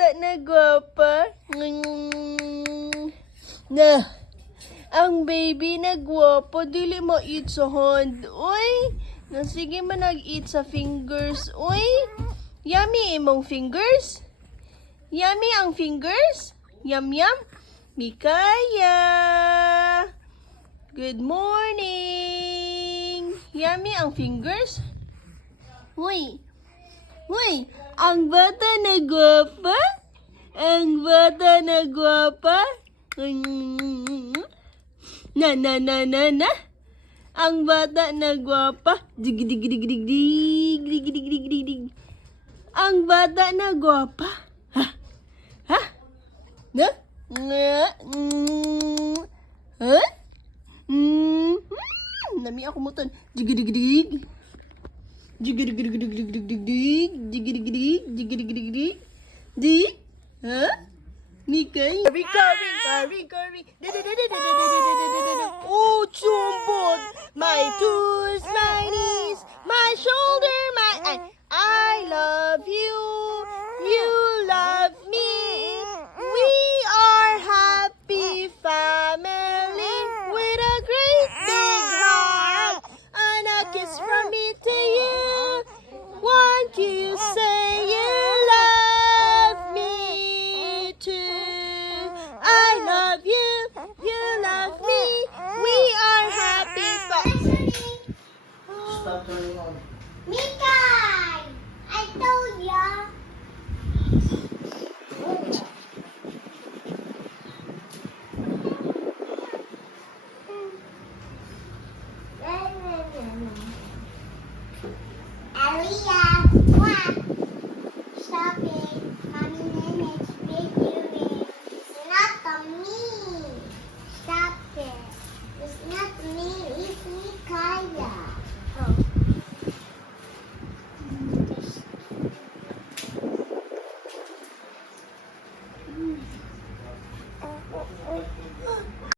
bata na gwapa. Na, ang baby na gwapo, dili mo eat sa hand. Uy, na sige man nag-eat sa fingers. Uy, yummy imong fingers. Yummy ang fingers. Yum yum. Mikaya. Good morning. Yummy ang fingers. Uy, uy, ang bata na gwapa. Ang bata na gwapa. Na. Ang bata na gwapa. Dig dig dig dig dig dig dig dig dig dig. Ang bata na gwapa. Ha? Ha? Na? Ha? Nami ako mo ton. Dig dig dig. Dig dig dig dig dig dig dig dig. Dig dig dig dig dig dig dig. Di? Ha? Mikay? Curry. Oh, chumbot! My toes, my knees, my shoulder, my... I love you!